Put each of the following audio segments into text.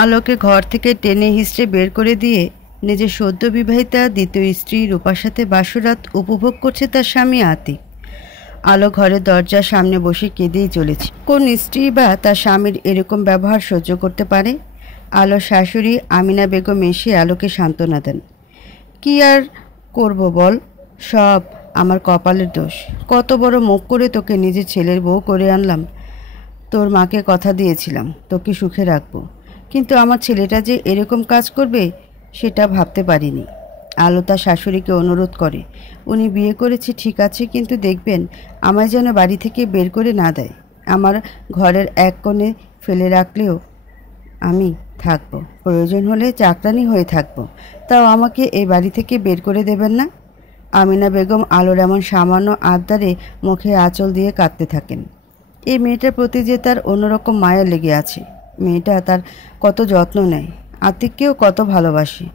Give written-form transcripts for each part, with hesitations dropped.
আলোকে ঘর থেকে টেনে হিঁচড়ে বের করে দিয়ে নিজের সদ্য বিবাহিতা দ্বিতীয় স্ত্রী রূপার সাথে বাসরাত উপভোগ করছে তার স্বামী আতিক। আলো ঘরের দরজার সামনে বসে কেঁদেই চলেছে। কোন স্ত্রী বা তার স্বামীর এরকম ব্যবহার সহ্য করতে পারে? আলোর শাশুড়ি আমিনা বেগম এসে আলোকে সান্ত্বনা দেন। কি আর করব বল, সব আমার কপালের দোষ। কত বড় মুখ করে তোকে নিজের ছেলের বউ করে আনলাম। তোর মাকে কথা দিয়েছিলাম তোকে সুখে রাখবো, কিন্তু আমার ছেলেটা যে এরকম কাজ করবে সেটা ভাবতে পারিনি। আলো তার শাশুড়িকে অনুরোধ করে, উনি বিয়ে করেছে ঠিক আছে, কিন্তু দেখবেন আমায় যেন বাড়ি থেকে বের করে না দেয়। আমার ঘরের এক কোণে ফেলে রাখলেও আমি থাকবো, প্রয়োজন হলে চাকরানি হয়ে থাকবো, তাও আমাকে এই বাড়ি থেকে বের করে দেবেন না। আমিনা বেগম আলোর এমন সামান্য আবদারে মুখে আঁচল দিয়ে কাঁদতে থাকেন। এই মেয়েটার প্রতি যে তার অন্যরকম মায়া লেগে আছে। মেয়েটা তার কত যত্ন নেয়, আতিককেও কত ভালোবাসে।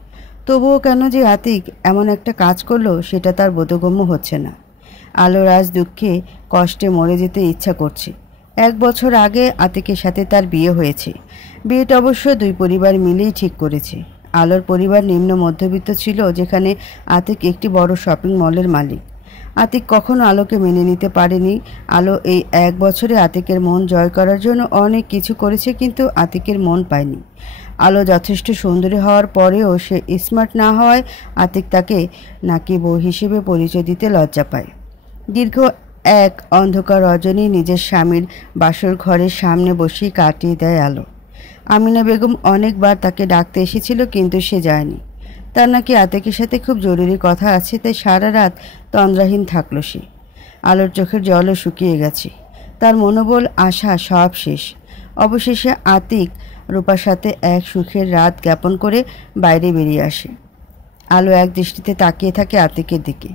তবুও কেন যে আতিক এমন একটা কাজ করলো সেটা তার বোধগম্য হচ্ছে না। আলোর আজ দুঃখে কষ্টে মরে যেতে ইচ্ছা করছে। 1 বছর আগে আতিকের সাথে তার বিয়ে হয়েছে। বিয়েটা অবশ্য দুই পরিবার মিলেই ঠিক করেছে। আলোর পরিবার নিম্ন মধ্যবিত্ত ছিল, যেখানে আতিক একটি বড় শপিং মলের মালিক। আতিক কখনো আলোকে মেনে নিতে পারেনি। আলো এই 1 বছরে আতিকের মন জয় করার জন্য অনেক কিছু করেছে, কিন্তু আতিকের মন পায়নি। আলো যথেষ্ট সুন্দরী হওয়ার পরেও সে স্মার্ট না হওয়ায় আতিক তাকে নাকি বউ হিসেবে পরিচয় দিতে লজ্জা পায়। দীর্ঘ এক অন্ধকার রজনী নিজের স্বামীর বাসর ঘরের সামনে বসেই কাটিয়ে দেয় আলো। আমিনা বেগম অনেকবার তাকে ডাকতে এসেছিল, কিন্তু সে যায়নি। তার নাকি আতিকের সাথে খুব জরুরি কথা আছে, তাই সারা রাত তন্দ্রাহীন থাকলো সে। আলোর চোখের জলও শুকিয়ে গেছে, তার মনোবল আশা সব শেষ। অবশেষে আতিক রূপার সাথে এক সুখের রাত জ্ঞাপন করে বাইরে বেরিয়ে আসে। আলো এক দৃষ্টিতে তাকিয়ে থাকে আতিকের দিকে।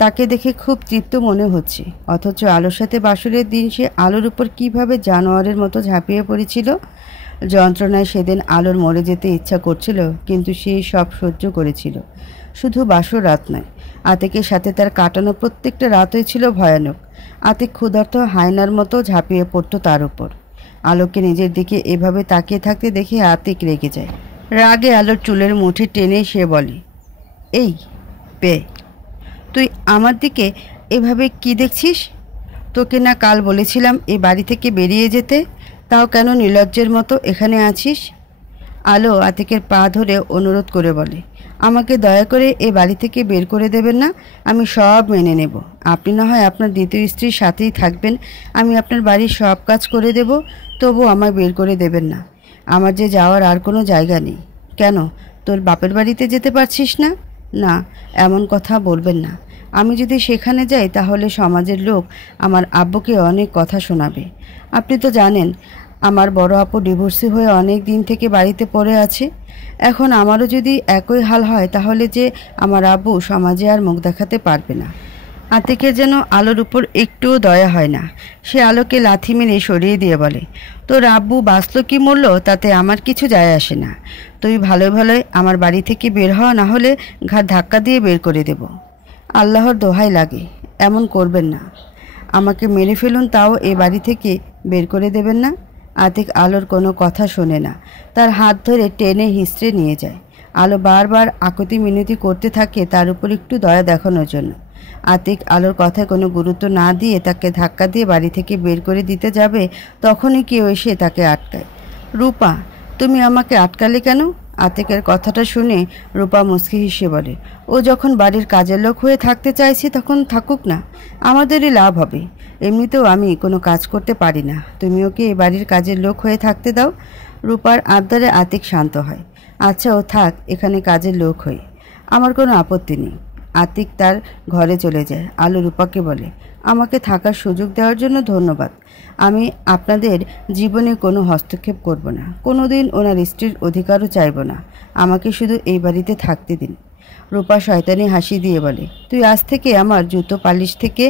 তাকে দেখে খুব তৃপ্ত মনে হচ্ছে, অথচ আলোর সাথে বাসরের দিন সে আলোর উপর কিভাবে জানোয়ারের মতো ঝাঁপিয়ে পড়েছিল। যন্ত্রণায় সেদিন আলোর মরে যেতে ইচ্ছা করছিল, কিন্তু সে সব সহ্য করেছিল। শুধু বাসর রাত নয়, আতিকের সাথে তার কাটানো প্রত্যেকটা রাতই ছিল ভয়ানক। আতিক ক্ষুধার্ত হায়নার মতো ঝাঁপিয়ে পড়তো তার উপর। আলোকে নিজের দিকে এভাবে তাকিয়ে থাকতে দেখে আতিক রেগে যায়। রাগে আলোর চুলের মুঠি টেনে সে বলে, এই বে, তুই আমার দিকে এভাবে কি দেখছিস? তোকে না কাল বলেছিলাম এই বাড়ি থেকে বেরিয়ে যেতে, তাও কেন নির্লজ্জের মতো এখানে আছিস? আলো আতিকের পা ধরে অনুরোধ করে বলে, আমাকে দয়া করে এ বাড়ি থেকে বের করে দেবেন না, আমি সব মেনে নেব। আপনি না হয় আপনার দ্বিতীয় স্ত্রীর সাথেই থাকবেন, আমি আপনার বাড়ির সব কাজ করে দেব, তবু আমায় বের করে দেবেন না। আমার যে যাওয়ার আর কোনো জায়গা নেই। কেন, তোর বাপের বাড়িতে যেতে পারছিস না? না, এমন কথা বলবেন না। আমি যদি সেখানে যাই তাহলে সমাজের লোক আমার আব্বুকে অনেক কথা শোনাবে। আপনি তো জানেন আমার বড় আপু ডিভোর্সি হয়ে অনেক দিন থেকে বাড়িতে পড়ে আছে। এখন আমারও যদি একই হাল হয় তাহলে যে আমার আব্বু সমাজে আর মুখ দেখাতে পারবে না। আতিকের যেন আলোর উপর একটুও দয়া হয় না। সে আলোকে লাথি মেরে সরিয়ে দিয়ে বলে, তোর আব্বু বাঁচল কি মরল তাতে আমার কিছু যায় আসে না। তুই ভালো ভালোই আমার বাড়ি থেকে বের হওয়া, না হলে ঘাট ধাক্কা দিয়ে বের করে দেব। আল্লাহর দোহাই লাগে, এমন করবেন না। আমাকে মেরে ফেলুন, তাও এ বাড়ি থেকে বের করে দেবেন না। আতিক আলোর কোনো কথা শোনে না, তার হাত ধরে টেনে হিঁচড়ে নিয়ে যায়। আলো বারবার আকুতি মিনতি করতে থাকে তার উপর একটু দয়া দেখানোর জন্য। আতিক আলোর কথায় কোনো গুরুত্ব না দিয়ে তাকে ধাক্কা দিয়ে বাড়ি থেকে বের করে দিতে যাবে, তখনই কেউ এসে তাকে আটকায়। রূপা, তুমি আমাকে আটকালে কেন? আতিকের কথাটা শুনে রূপা মুচকি হেসে বলে, ও যখন বাড়ির কাজের লোক হয়ে থাকতে চাইছে তখন থাকুক না, আমাদেরই লাভ হবে। এমনিতেও আমি কোনো কাজ করতে পারি না, তুমি ওকে এই বাড়ির কাজের লোক হয়ে থাকতে দাও। রূপার আবদারে আতিক শান্ত হয়। আচ্ছা, ও থাক এখানে কাজের লোক হয়ে, আমার কোনো আপত্তি নেই। আতিক তার ঘরে চলে যায়। আলো রূপাকে বলে, আমাকে থাকার সুযোগ দেওয়ার জন্য ধন্যবাদ। আমি আপনাদের জীবনে কোনো হস্তক্ষেপ করব না, কোনো দিন ওনার স্ত্রীর অধিকারও চাইব না। আমাকে শুধু এই বাড়িতে থাকতে দিন। রূপা শয়তানি হাসি দিয়ে বলে, তুই আজ থেকে আমার জুতো পালিশ থেকে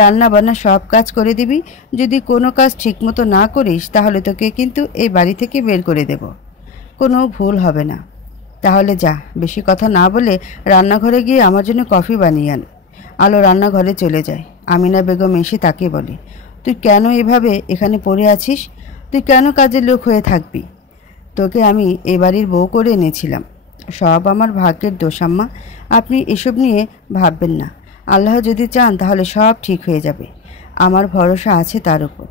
রান্না বান্না সব কাজ করে দিবি। যদি কোনো কাজ ঠিকমতো না করিস তাহলে তোকে কিন্তু এই বাড়ি থেকে বের করে দেব। কোনো ভুল হবে না। তাহলে যা, বেশি কথা না বলে রান্নাঘরে গিয়ে আমার জন্য কফি বানিয়ে আন। আলো রান্নাঘরে চলে যায়। আমিনা বেগম এসে তাকে বলে, তুই কেন এভাবে এখানে পড়ে আছিস? তুই কেন কাজের লোক হয়ে থাকবি? তোকে আমি এ বাড়ির বউ করে এনেছিলাম। সব আমার ভাগ্যের দোষ আম্মা। আপনি এসব নিয়ে ভাববেন না। আল্লাহ যদি চান তাহলে সব ঠিক হয়ে যাবে। আমার ভরসা আছে তার উপর।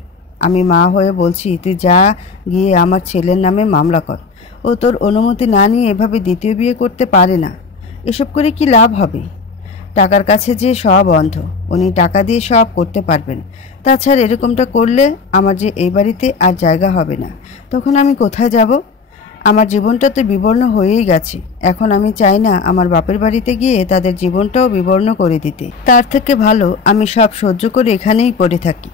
আমি মা হয়ে বলছি, তুই যা গিয়ে আমার ছেলের নামে মামলা কর। ও তোর অনুমতি না নিয়ে এভাবে দ্বিতীয় বিয়ে করতে পারে না। এসব করে কি লাভ হবে? টাকার কাছে যে সব অন্ধ। উনি টাকা দিয়ে সব করতে পারবেন। তাছাড়া এরকমটা করলে আমার যে এই বাড়িতে আর জায়গা হবে না। তখন আমি কোথায় যাব? আমার জীবনটা তো বিবর্ণ হয়েই গেছে। এখন আমি চাই না আমার বাপের বাড়িতে গিয়ে তাদের জীবনটাও বিবর্ণ করে দিতে। তার থেকে ভালো আমি সব সহ্য করে এখানেই পড়ে থাকি।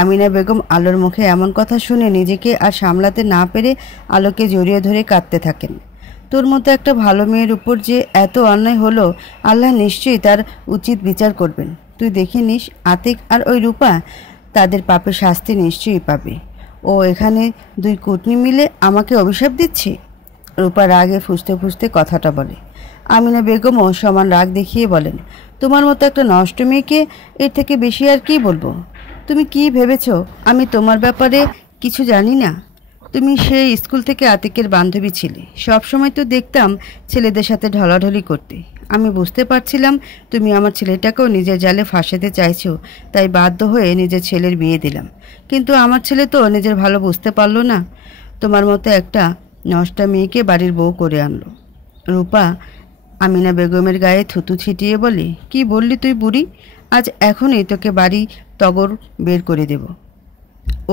আমিনা বেগম আলোর মুখে এমন কথা শুনে নিজেকে আর সামলাতে না পেরে আলোকে জড়িয়ে ধরে কাঁদতে থাকেন। তোর মতো একটা ভালো মেয়ের উপর যে এত অন্যায় হলো, আল্লাহ নিশ্চয়ই তার উচিত বিচার করবেন। তুই দেখে নিস, আতিক আর ওই রূপা তাদের পাপের শাস্তি নিশ্চয়ই পাবে। ও এখানে দুই কুটনি মিলে আমাকে অভিশাপ দিচ্ছে। রূপা রাগে ফুঁসতে ফুঁসতে কথাটা বলে। আমিনা বেগমও সমান রাগ দেখিয়ে বলেন, তোমার মতো একটা নষ্ট মেয়েকে এর থেকে বেশি আর কি বলবো? তুমি কি ভেবেছ আমি তোমার ব্যাপারে কিছু জানি না? তুমি সেই স্কুল থেকে আতিকের বান্ধবী ছিলে। সব সময় তো দেখতাম ছেলেদের সাথে ঢলাঢলি করতে। আমি বুঝতে পারছিলাম তুমি আমার ছেলেটাকেও নিজের জালে ফাঁসাতে চাইছো, তাই বাধ্য হয়ে নিজের ছেলের বিয়ে দিলাম। কিন্তু আমার ছেলে তো নিজের ভালো বুঝতে পারলো না, তোমার মতো একটা নষ্টা মেয়েকে বাড়ির বউ করে আনলো। রূপা আমিনা বেগমের গায়ে থুতু ছিটিয়ে বলে, কি বললি তুই বুড়ি? আজ এখনই তোকে বাড়ি তগর বের করে দেব।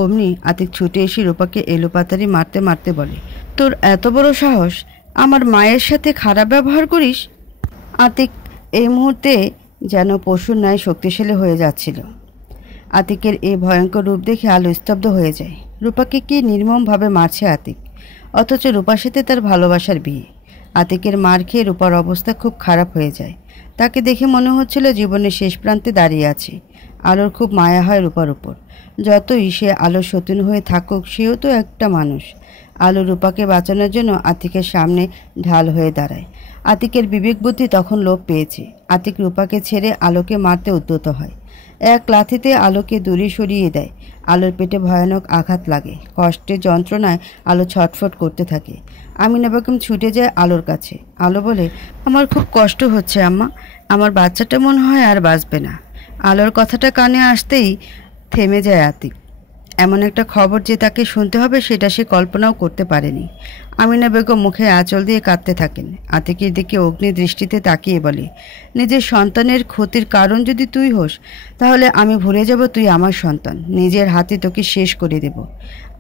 অমনি আতিক ছুটে এসে রূপাকে এলোপাতাড়ি মারতে মারতে বলে, তোর এত বড় সাহস আমার মায়ের সাথে খারাপ ব্যবহার করিস? আতিক এই মুহূর্তে যেন পশুর ন্যায় শক্তিশালী হয়ে যাচ্ছিল। আতিকের এই ভয়ঙ্কর রূপ দেখে আলো স্তব্ধ হয়ে যায়। রূপাকে কি নির্মমভাবে মারছে আতিক, অথচ রূপার সাথে তার ভালোবাসার বিয়ে। আতিকের মার খেয়ে রূপার অবস্থা খুব খারাপ হয়ে যায়। তাকে দেখে মনে হচ্ছিল জীবনের শেষ প্রান্তে দাঁড়িয়ে আছে। আলোর খুব মায়া হয় রূপার উপর। যতই সে আলোর সতীন হয়ে থাকুক, সেও তো একটা মানুষ। আলো রূপাকে বাঁচানোর জন্য আতিকের সামনে ঢাল হয়ে দাঁড়ায়। আতিকের বিবেক বুদ্ধি তখন লোপ পেয়েছে। আতিক রূপাকে ছেড়ে আলোকে মারতে উদ্যত হয়। এক লাথিতে আলোকে দূরে সরিয়ে দেয়। আলোর পেটে ভয়ানক আঘাত লাগে। কষ্টের যন্ত্রণায় আলো ছটফট করতে থাকে। আমিনা বেগম ছুটে যায় আলোর কাছে। আলো বলে, আমার খুব কষ্ট হচ্ছে আম্মা। আমার বাচ্চাটা মনে হয় আর বাঁচবে না। আলোর কথাটা কানে আসতেই থেমে যায় আতিক। এমন একটা খবর যে তাকে শুনতে হবে সেটা সে কল্পনাও করতে পারেনি। আমিনা বেগম মুখে আঁচল দিয়ে কাঁদতে থাকেন। আতিকের দিকে অগ্নি দৃষ্টিতে তাকিয়ে বলে, নিজের সন্তানের ক্ষতির কারণ যদি তুই হোস, তাহলে আমি ভুলে যাব তুই আমার সন্তান। নিজের হাতে তোকে শেষ করে দেব।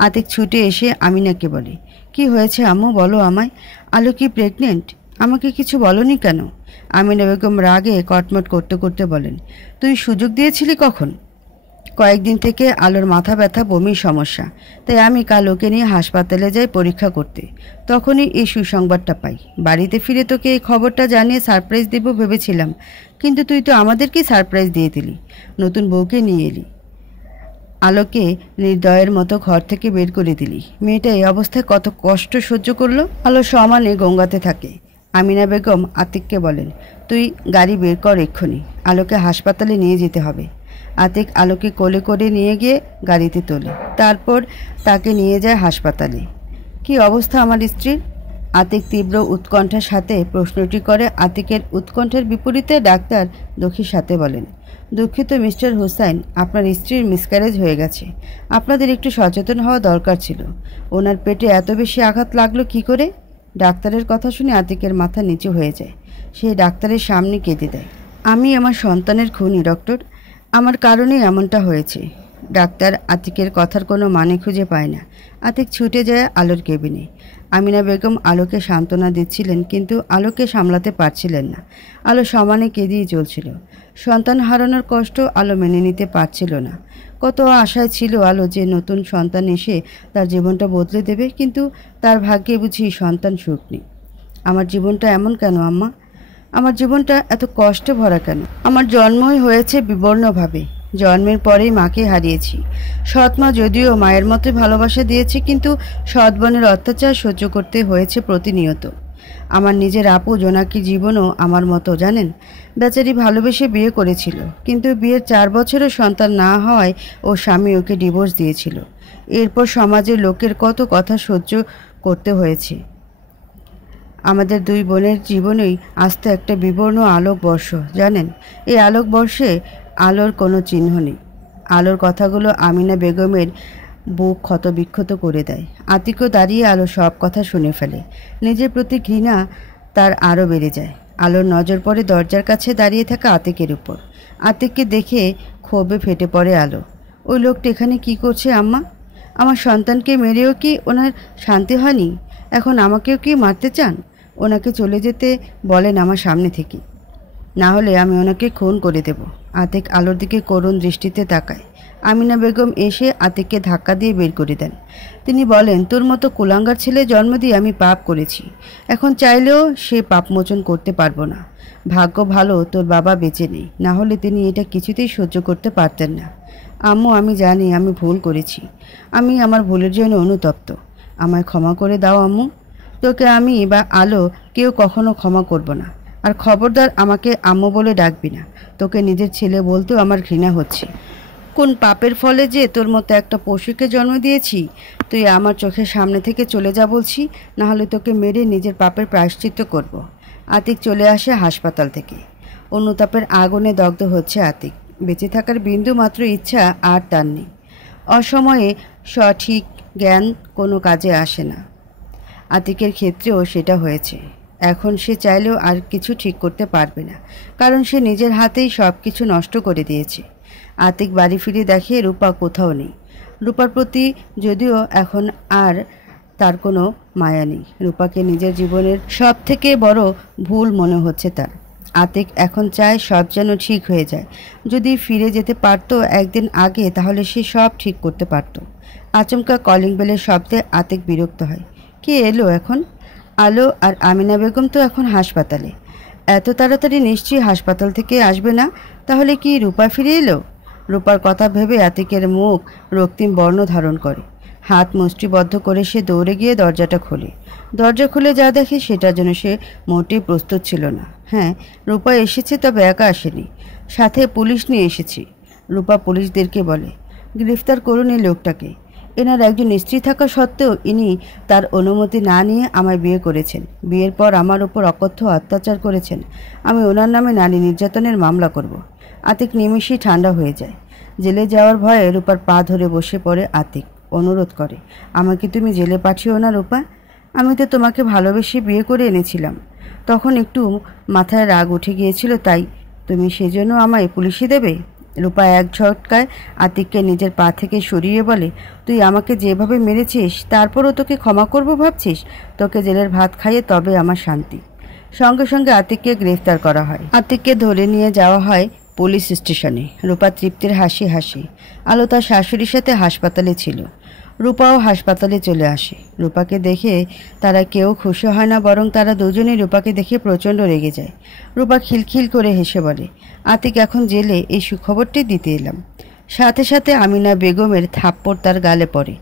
আতিক ছুটে এসে আমিনাকে বলে, কি হয়েছে আম্মু, বলো আমায়। আলো কি প্রেগনেন্ট? আমাকে কিছু বলনি কেন? আমিনা বেগম রাগে কটমট করতে করতে বলেন, তুই সুযোগ দিয়েছিলি কখন? কয়েকদিন থেকে আলোর মাথা ব্যথা, বমির সমস্যা। তাই আমি কাল ওকে নিয়ে হাসপাতালে যাই পরীক্ষা করতে। তখনই এই সুসংবাদটা পাই। বাড়িতে ফিরে তোকে এই খবরটা জানিয়ে সারপ্রাইজ দেব ভেবেছিলাম, কিন্তু তুই তো আমাদেরকেই সারপ্রাইজ দিয়ে দিলি। নতুন বউকে নিয়ে এলি, আলোকে নির্দয়ের মতো ঘর থেকে বের করে দিলি। মেয়েটা এই অবস্থায় কত কষ্ট সহ্য করলো। আলো সমানে গঙ্গাতে থাকে। আমিনা বেগম আতিককে বলেন, তুই গাড়ি বের কর এক্ষুনি। আলোকে হাসপাতালে নিয়ে যেতে হবে। আতিক আলোকে কোলে করে নিয়ে গিয়ে গাড়িতে তোলে। তারপর তাকে নিয়ে যায় হাসপাতালে। কি অবস্থা আমার স্ত্রীর? আতিক তীব্র উৎকণ্ঠার সাথে প্রশ্নটি করে। আতিকের উৎকণ্ঠার বিপরীতে ডাক্তার দক্ষীর সাথে বলেন, দুঃখিত মিস্টার হুসাইন, আপনার স্ত্রীর মিসক্যারেজ হয়ে গেছে। আপনাদের একটু সচেতন হওয়া দরকার ছিল। ওনার পেটে এত বেশি আঘাত লাগলো কি করে? ডাক্তারের কথা শুনে আতিকের মাথা নিচু হয়ে যায়। সে ডাক্তারের সামনে কেঁদে দেয়, আমি আমার সন্তানের খুনি ডক্টর। আমার কারণেই এমনটা হয়েছে। ডাক্তার আতিকের কথার কোনো মানে খুঁজে পায় না। আতিক ছুটে যায় আলোর কেবিনে। আমিনা বেগম আলোকে সান্ত্বনা দিচ্ছিলেন, কিন্তু আলোকে সামলাতে পারছিলেন না। আলো সমানে কেঁদেই চলছিল। সন্তান হারানোর কষ্ট আলো মেনে নিতে পারছিল না। কত আশায় ছিল আলো যে নতুন সন্তান এসে তার জীবনটা বদলে দেবে, কিন্তু তার ভাগ্যে বুঝি সন্তান সুখ নেই। আমার জীবনটা এমন কেন আম্মা? আমার জীবনটা এত কষ্টে ভরা কেন? আমার জন্মই হয়েছে বিবর্ণভাবে। জন্মের পরেই মাকে হারিয়েছি। সৎ মা যদিও মায়ের মতোই ভালোবাসা দিয়েছে, কিন্তু সৎ বোনের অত্যাচার সহ্য করতে হয়েছে প্রতিনিয়ত। আমার নিজের আপু জোনাকির জীবনও আমার মতো, জানেন। বেচারি ভালোবেসে বিয়ে করেছিল, কিন্তু বিয়ের 4 বছরের সন্তান না হওয়ায় ও স্বামী ওকে ডিভোর্স দিয়েছিল। এরপর সমাজের লোকের কত কথা সহ্য করতে হয়েছে। আমাদের দুই বোনের জীবনেই আস্ত একটা বিবর্ণ আলোকবর্ষ, জানেন। এই আলোকবর্ষে আলোর কোনো চিহ্ন নেই। আলোর কথাগুলো আমিনা বেগমের বুক ক্ষতবিক্ষত করে দেয়। আতিকও দাঁড়িয়ে আলো সব কথা শুনে ফেলে। নিজের প্রতি ঘৃণা তার আরও বেড়ে যায়। আলোর নজর পড়ে দরজার কাছে দাঁড়িয়ে থাকা আতিকের উপর। আতিককে দেখে ক্ষোভে ফেটে পড়ে আলো। ওই লোকটা এখানে কি করছে আম্মা? আমার সন্তানকে মেরেও কি ওনার শান্তি হয়নি? এখন আমাকেও কি মারতে চান? ওনাকে চলে যেতে বলেন আমার সামনে থেকে, না হলে আমি ওনাকে খুন করে দেব। আতিক আলোর দিকে করুণ দৃষ্টিতে তাকায়। আমিনা বেগম এসে আতিককে ধাক্কা দিয়ে বের করে দেন। তিনি বলেন, তোর মতো কুলাঙ্গার ছেলে জন্ম দিয়ে আমি পাপ করেছি। এখন চাইলেও সে পাপ মোচন করতে পারবো না। ভাগ্য ভালো তোর বাবা বেঁচে নেই, না হলে তিনি এটা কিছুতেই সহ্য করতে পারতেন না। আম্মু, আমি জানি আমি ভুল করেছি। আমি আমার ভুলের জন্য অনুতপ্ত। আমায় ক্ষমা করে দাও আম্মু। তোকে আমি বা আলো কেউ কখনো ক্ষমা করব না। আর খবরদার আমাকে আম্মু বলে ডাকবি না। তোকে নিজের ছেলে বলতেও আমার ঘৃণা হচ্ছে। কোন পাপের ফলে যে তোর মতো একটা পশুকে জন্ম দিয়েছি? তুই আমার চোখের সামনে থেকে চলে যা বলছি, না হলে তোকে মেরে নিজের পাপের প্রায়শ্চিত্ত করব। আতিক চলে আসে হাসপাতাল থেকে। অনুতাপের আগুনে দগ্ধ হচ্ছে আতিক। বেঁচে থাকার বিন্দু মাত্র ইচ্ছা আর তার নেই। অসময়ে সঠিক জ্ঞান কোনো কাজে আসে না। আতিকের ক্ষেত্রেও সেটা হয়েছে। এখন সে চাইলেও আর কিছু ঠিক করতে পারবে না, কারণ সে নিজের হাতেই সব কিছু নষ্ট করে দিয়েছে। আতিক বাড়ি ফিরে দেখে রূপা কোথাও নেই। রূপার প্রতি যদিও এখন আর তার কোনো মায়া নেই। রূপাকে নিজের জীবনের সব থেকে বড় ভুল মনে হচ্ছে তার। আতিক এখন চায় সব যেন ঠিক হয়ে যায়। যদি ফিরে যেতে পারতো একদিন আগে, তাহলে সে সব ঠিক করতে পারত। আচমকা কলিং বেলের শব্দে আতিক বিরক্ত হয়। কে এলো এখন? আলো আর আমিনা বেগম তো এখন হাসপাতালে। এত তাড়াতাড়ি নিশ্চয়ই হাসপাতাল থেকে আসবে না। তাহলে কি রূপা ফিরে এলো? রূপার কথা ভেবে আতিকের মুখ রক্তিম বর্ণ ধারণ করে। হাত মুষ্টিবদ্ধ করে সে দৌড়ে গিয়ে দরজাটা খোলে। দরজা খুলে যা দেখে সেটার জন্য সে মোটেই প্রস্তুত ছিল না। হ্যাঁ, রূপা এসেছে, তবে একা আসেনি, সাথে পুলিশ নিয়ে এসেছি। রূপা পুলিশদেরকে বলে, গ্রেফতার করুন এই লোকটাকে। এনার একজন স্ত্রী থাকা সত্ত্বেও ইনি তার অনুমতি না নিয়ে আমায় বিয়ে করেছেন। বিয়ের পর আমার উপর অকথ্য অত্যাচার করেছেন। আমি ওনার নামে নারী নির্যাতনের মামলা করব। আতিক নিমেষেই ঠান্ডা হয়ে যায়। জেলে যাওয়ার ভয়ে রূপার পা ধরে বসে পড়ে আতিক। অনুরোধ করে, আমাকে তুমি জেলে পাঠিও না রূপা। আমি তো তোমাকে ভালোবেসে বিয়ে করে এনেছিলাম। তখন একটু মাথায় রাগ উঠে গিয়েছিল, তাই তুমি সেজন্য আমায় পুলিশে দেবে? রূপা এক ঝটকায় আতিককে নিজের পা থেকে সরিয়ে বলে, তুই আমাকে যেভাবে মেরেছিস তারপরও তোকে ক্ষমা করব ভাবছিস? তোকে জেলের ভাত খাইয়ে তবে আমার শান্তি। সঙ্গে সঙ্গে আতিককে গ্রেফতার করা হয়। আতিককে ধরে নিয়ে যাওয়া হয় পুলিশ স্টেশনে। রূপা তৃপ্তির হাসি হাসি। আলো তার শাশুড়ির সাথে হাসপাতালে ছিল। রূপাও হাসপাতালে চলে আসে। রূপাকে দেখে তারা কেউ খুশি হয় না, বরং তারা দুজনেই রূপাকে দেখে প্রচণ্ড রেগে যায়। রূপা খিলখিল করে হেসে বলে, আতিক এখন জেলে, এই সুখবরটি দিতে এলাম। সাথে সাথে আমিনা বেগমের থাপ্পড় তার গালে পড়ে।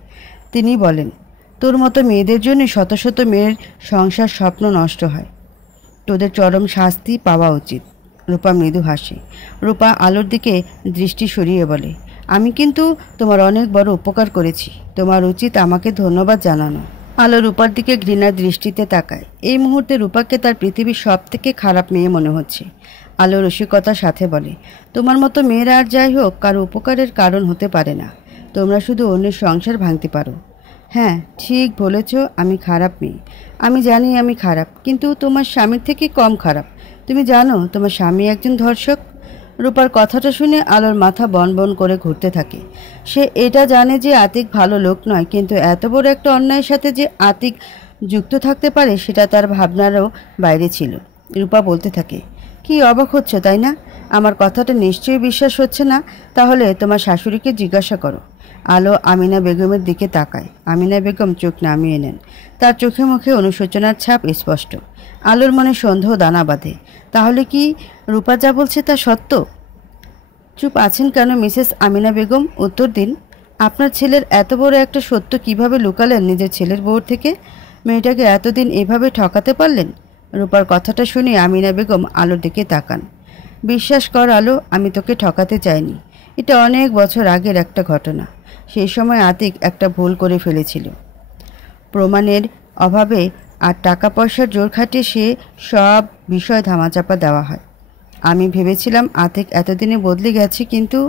তিনি বলেন, তোর মতো মেয়েদের জন্য শত শত মেয়ের সংসার স্বপ্ন নষ্ট হয়। তোদের চরম শাস্তি পাওয়া উচিত। রূপা মৃদু হাসে। রূপা আলোর দিকে দৃষ্টি সরিয়ে বলে, আমি কিন্তু তোমার অনেক বড় উপকার করেছি। তোমার উচিত আমাকে ধন্যবাদ জানানো। আলো রূপার দিকে ঘৃণার দৃষ্টিতে তাকায়। এই মুহূর্তে রূপাকে তার পৃথিবীর সব থেকে খারাপ মেয়ে মনে হচ্ছে। আলো রসিকতার সাথে বলে, তোমার মতো মেয়েরা আর যাই হোক কারো উপকারের কারণ হতে পারে না। তোমরা শুধু অন্যের সংসার ভাঙতে পারো। হ্যাঁ, ঠিক বলেছ, আমি খারাপ মেয়ে। আমি জানি আমি খারাপ, কিন্তু তোমার স্বামীর থেকে কম খারাপ। তুমি জানো তোমার স্বামী একজন ধর্ষক? রূপার কথাটা শুনে আলোর মাথা বন বন করে ঘুরতে থাকে। সে এটা জানে যে আতিক ভালো লোক নয়, কিন্তু এত বড় একটা অন্যায়ের সাথে যে আতিক যুক্ত থাকতে পারে সেটা তার ভাবনারও বাইরে ছিল। রূপা বলতে থাকে, কি অবাক হচ্ছ তাই না? আমার কথাটা নিশ্চয়ই বিশ্বাস হচ্ছে না। তাহলে তোমার শাশুড়িকে জিজ্ঞাসা করো। আলো আমিনা বেগমের দিকে তাকায়। আমিনা বেগম চোখ নামিয়ে নেন। তার চোখে মুখে অনুশোচনার ছাপ স্পষ্ট। আলোর মনে সন্দেহ দানা বাঁধে। তাহলে কি রূপা যা বলছে তা সত্য? চুপ আছেন কেন মিসেস আমিনা বেগম? উত্তর দিন। আপনার ছেলের এত বড় একটা সত্য কিভাবে লুকালেন নিজের ছেলের বউর থেকে? মেয়েটাকে এতদিন এভাবে ঠকাতে পারলেন? রূপার কথাটা শুনে আমিনা বেগম আলোর দিকে তাকান। বিশ্বাস কর আলো, আমি তোকে ঠকাতে চাইনি। এটা অনেক বছর আগের একটা ঘটনা। সেই সময় আতিক একটা ভুল করে ফেলেছিল। প্রমাণের অভাবে আর টাকা পয়সার জোর খাটিয়ে সে সব বিষয় ধামাচাপা দেওয়া হয়। আমি ভেবেছিলাম আতিক এতদিনে বদলে গেছে, কিন্তু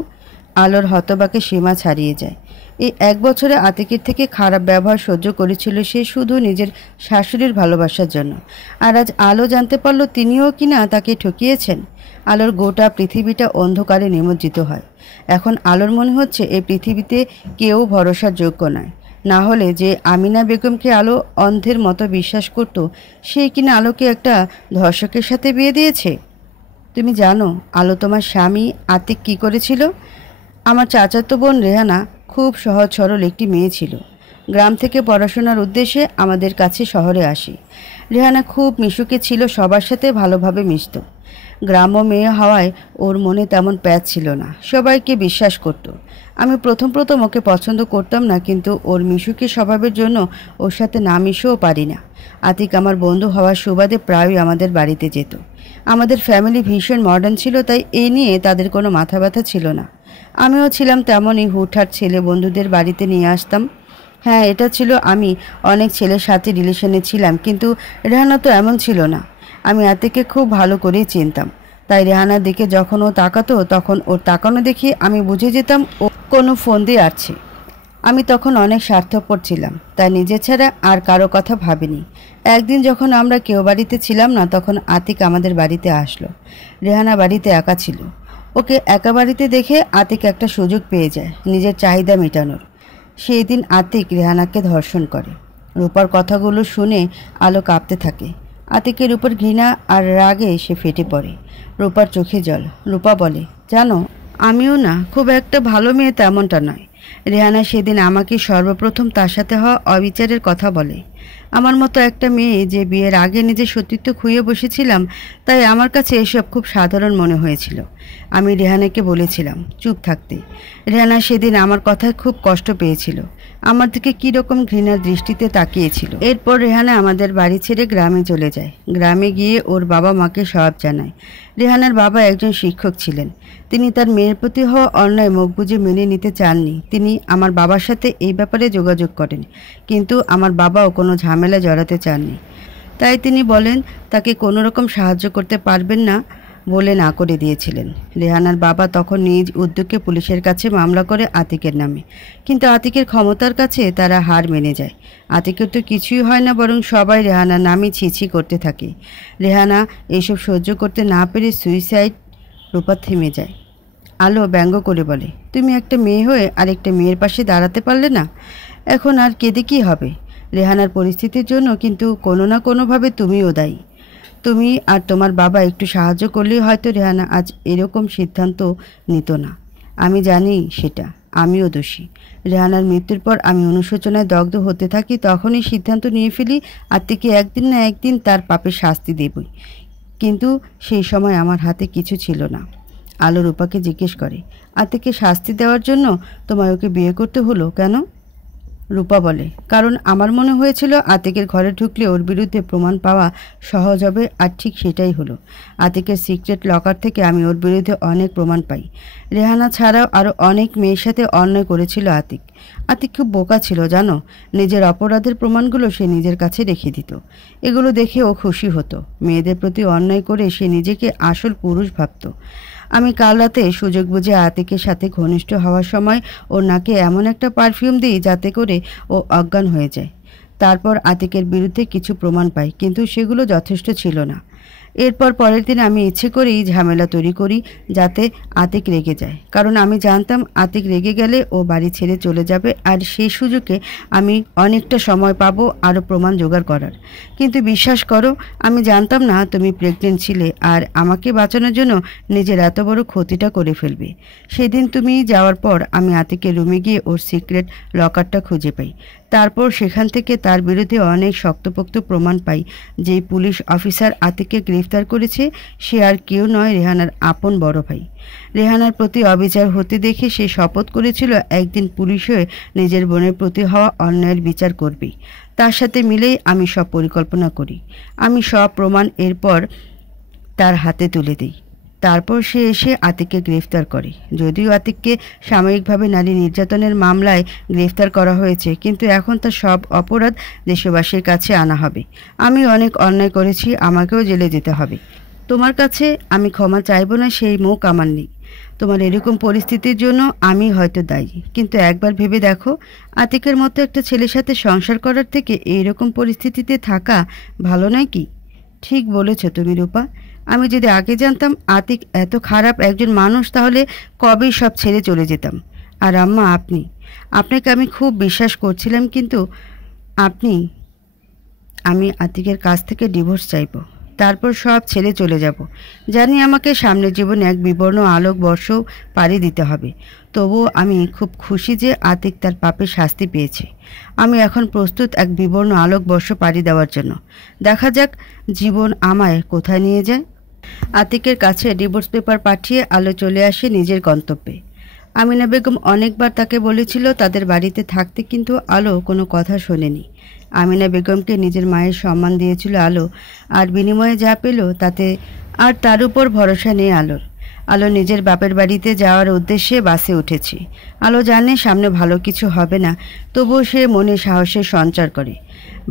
আলোর হতবাকে সীমা ছাড়িয়ে যায়। এই 1 বছরে আতিকের থেকে খারাপ ব্যবহার সহ্য করেছিল সে শুধু নিজের শাশুড়ির ভালোবাসার জন্য। আর আজ আলো জানতে পারল তিনিও কিনা তাকে ঠকিয়েছেন। আলোর গোটা পৃথিবীটা অন্ধকারে নিমজ্জিত হয়। এখন আলোর মনে হচ্ছে এই পৃথিবীতে কেউ ভরসার যোগ্য নয়। না হলে যে আমিনা বেগমকে আলো অন্ধের মতো বিশ্বাস করত, সে কিনা আলোকে একটা ধর্ষকের সাথে বিয়ে দিয়েছে। তুমি জানো আলো, তোমার স্বামী আতিক কি করেছিল? আমার চাচাতো বোন রেহানা খুব সহজ সরল একটি মেয়ে ছিল। গ্রাম থেকে পড়াশোনার উদ্দেশ্যে আমাদের কাছে শহরে আসে। রেহানা খুব মিশুকে ছিল, সবার সাথে ভালোভাবে মিশত। গ্রাম্য মেয়ে হওয়ায় ওর মনে তেমন প্যাচ ছিল না, সবাইকে বিশ্বাস করত। আমি প্রথম ওকে পছন্দ করতাম না, কিন্তু ওর মিশুকে স্বভাবের জন্য ওর সাথে না মিশেও পারি না। আতিক আমার বন্ধু হওয়ার সুবাদে প্রায়ই আমাদের বাড়িতে যেত। আমাদের ফ্যামিলি ভীষণ মডার্ন ছিল, তাই এই নিয়ে তাদের কোনো মাথা ব্যথা ছিল না। আমিও ছিলাম তেমনই, হুটহাট ছেলে বন্ধুদের বাড়িতে নিয়ে আসতাম। হ্যাঁ, এটা ছিল, আমি অনেক ছেলের সাথে রিলেশনে ছিলাম, কিন্তু রেহানা তো এমন ছিল না। আমি আতিককে খুব ভালো করেই চিনতাম, তাই রেহানার দিকে যখন ও তাকাতো তখন ওর তাকানো দেখে আমি বুঝে যেতাম ও কোনো ফোন দিয়ে আসছে। আমি তখন অনেক স্বার্থপর ছিলাম, তাই নিজে ছাড়া আর কারো কথা ভাবিনি। একদিন যখন আমরা কেউ বাড়িতে ছিলাম না, তখন আতিক আমাদের বাড়িতে আসলো। রেহানা বাড়িতে একা ছিল। ওকে একা বাড়িতে দেখে আতিক একটা সুযোগ পেয়ে যায় নিজের চাহিদা মেটানোর। সেই দিন আতিক রেহানাকে ধর্ষণ করে। রূপার কথাগুলো শুনে আলো কাঁপতে থাকে। আতিকের উপর ঘৃণা আর রাগে সে ফেটে পড়ে। রূপার চোখে জল। রূপা বলে, জানো, আমিও না খুব একটা ভালো মেয়ে তেমনটা নয়। রেহানা সেদিন আমাকে সর্বপ্রথম তার সাথে হওয়া অবিচারের কথা বলে। আমার মতো একটা মেয়ে যে বিয়ের আগে নিজের সতীত্ব খুইয়ে বসেছিলাম, তাই আমার কাছে এসব খুব সাধারণ মনে হয়েছিল। আমি রেহানাকে বলেছিলাম চুপ থাকতে। রেহানা সেদিন আমার কথায় খুব কষ্ট পেয়েছিল, আমার দিকে কীরকম ঘৃণার দৃষ্টিতে তাকিয়েছিল। এরপর রেহানা আমাদের বাড়ি ছেড়ে গ্রামে চলে যায়। গ্রামে গিয়ে ওর বাবা মাকে সব জানায়। রেহানার বাবা একজন শিক্ষক ছিলেন। তিনি তার মেয়ের প্রতি হওয়া অন্যায় মুখ বুজে মেনে নিতে চাননি। তিনি আমার বাবার সাথে এই ব্যাপারে যোগাযোগ করেন, কিন্তু আমার বাবাও কোনো ঝামেলা জড়াতে চাননি। তাই তিনি বলেন তাকে কোনো রকম সাহায্য করতে পারবেন না বলে না করে দিয়েছিলেন। রেহানার বাবা তখন নিজ উদ্যোগে পুলিশের কাছে মামলা করে আতিকের নামে, কিন্তু আতিকের ক্ষমতার কাছে তারা হার মেনে যায়। আতিকের তো কিছুই হয় না, বরং সবাই রেহানার নামে ছিছি করতে থাকে। রেহানা এইসব সহ্য করতে না পেরে সুইসাইড। রূপা থেমে যায়। আলো ব্যঙ্গ করে বলে, তুমি একটা মেয়ে হয়ে আরেকটা মেয়ের পাশে দাঁড়াতে পারলে না? এখন আর কেঁদে কী হবে? রেহানার পরিস্থিতির জন্য কিন্তু কোনো না কোনোভাবে তুমিও দায়ী। তুমি আর তোমার বাবা একটু সাহায্য করলেই হয়তো রেহানা আজ এরকম সিদ্ধান্ত নিত না। আমি জানি সেটা, আমিও দোষী। রেহানার মৃত্যুর পর আমি অনুশোচনায় দগ্ধ হতে থাকি, তখনই সিদ্ধান্ত নিয়ে ফেলি আত্মীকে একদিন না একদিন তার পাপের শাস্তি দেবই। কিন্তু সেই সময় আমার হাতে কিছু ছিল না। আলো রূপাকে জিজ্ঞেস করে, আতিককে শাস্তি দেওয়ার জন্য তোমায় ওকে বিয়ে করতে হলো কেন? রূপা বলে, কারণ আমার মনে হয়েছিল আতিকের ঘরে ঢুকলে ওর বিরুদ্ধে প্রমাণ পাওয়া সহজ হবে, আর ঠিক সেটাই হলো। আতিকের সিক্রেট লকার থেকে আমি ওর বিরুদ্ধে অনেক প্রমাণ পাই। রেহানা ছাড়াও আরও অনেক মেয়ের সাথে অন্যায় করেছিল আতিক। আতিক খুব বোকা ছিল জানো, নিজের অপরাধের প্রমাণগুলো সে নিজের কাছে রেখে দিত। এগুলো দেখে ও খুশি হতো। মেয়েদের প্রতি অন্যায় করে সে নিজেকে আসল পুরুষ ভাবত। আমি কাল রাতে সুযোগ বুঝে আতিকের সাথে ঘনিষ্ঠ হওয়ার সময় ওর নাকে এমন একটা পারফিউম দিই যাতে করে ও অজ্ঞান হয়ে যায়। তারপর আতিকের বিরুদ্ধে কিছু প্রমাণ পাই, কিন্তু সেগুলো যথেষ্ট ছিল না। এরপর পরের দিন আমি ইচ্ছে করেই ঝামেলা তৈরি করি যাতে আতিক রেগে যায়, কারণ আমি জানতাম আতিক রেগে গেলে ও বাড়ি ছেড়ে চলে যাবে, আর সেই সুযোগে আমি অনেকটা সময় পাবো আরও প্রমাণ জোগাড় করার। কিন্তু বিশ্বাস করো, আমি জানতাম না তুমি প্রেগনেন্ট ছিলে আর আমাকে বাঁচানোর জন্য নিজের এত বড় ক্ষতিটা করে ফেলবে। সেদিন তুমি যাওয়ার পর আমি আতিকের রুমে গিয়ে ওর সিক্রেট লকারটা খুঁজে পাই। তারপর সেখান থেকে তার বিরুদ্ধে অনেক শক্তপোক্ত প্রমাণ পাই। যে পুলিশ অফিসার আতিককে গ্রেফতার করেছে সে আর কেউ নয়, রেহানার আপন বড় ভাই। রেহানার প্রতি অবিচার হতে দেখে সে শপথ করেছিল একদিন পুলিশ হয়ে নিজের বোনের প্রতি হওয়া অন্যায়ের বিচার করবে। তার সাথে মিলেই আমি সব পরিকল্পনা করি। আমি সব প্রমাণ এরপর তার হাতে তুলে দিই। তারপর সে এসে আতিককে গ্রেফতার করে। যদিও আতিককে সাময়িকভাবে নারী নির্যাতনের মামলায় গ্রেফতার করা হয়েছে, কিন্তু এখন তার সব অপরাধ দেশবাসীর কাছে আনা হবে। আমি অনেক অন্যায় করেছি, আমাকেও জেলে যেতে হবে। তোমার কাছে আমি ক্ষমা চাইব না, সেই মুখ আমার নেই। তোমার এরকম পরিস্থিতির জন্য আমি হয়তো দায়ী, কিন্তু একবার ভেবে দেখো, আতিকের মতো একটা ছেলের সাথে সংসার করার থেকে এইরকম পরিস্থিতিতে থাকা ভালো নয় কি? ঠিক বলেছ তুমি রূপা। আমি যদি আগে জানতাম আতিক এত খারাপ একজন মানুষ, তাহলে কবেই সব ছেড়ে চলে যেতাম। আর আম্মা, আপনাকে আমি খুব বিশ্বাস করছিলাম, কিন্তু আমি আতিকের কাছ থেকে ডিভোর্স চাইব, তারপর সব ছেড়ে চলে যাব। জানি আমাকে সামনের জীবনে এক বিবর্ণ আলোকবর্ষ পাড়ি দিতে হবে, তবুও আমি খুব খুশি যে আতিক তার পাপের শাস্তি পেয়েছে। আমি এখন প্রস্তুত এক বিবর্ণ আলোকবর্ষ পাড়ি দেওয়ার জন্য। দেখা যাক জীবন আমায় কোথায় নিয়ে যায়। আতিকের কাছে ডিভোর্স পেপার পাঠিয়ে আলো চলে আসে নিজের গন্তব্যে। আমিনা বেগম অনেকবার তাকে বলেছিল তাদের বাড়িতে থাকতে, কিন্তু আলো কোনো কথা শোনেনি। আমিনা বেগমকে নিজের মায়ের সম্মান দিয়েছিল আলো, আর বিনিময়ে যা পেল তাতে আর তার উপর ভরসা নেই আলোর। আলো নিজের বাপের বাড়িতে যাওয়ার উদ্দেশ্যে বাসে উঠেছে। আলো জানে সামনে ভালো কিছু হবে না, তবুও সে মনে সাহসের সঞ্চার করে।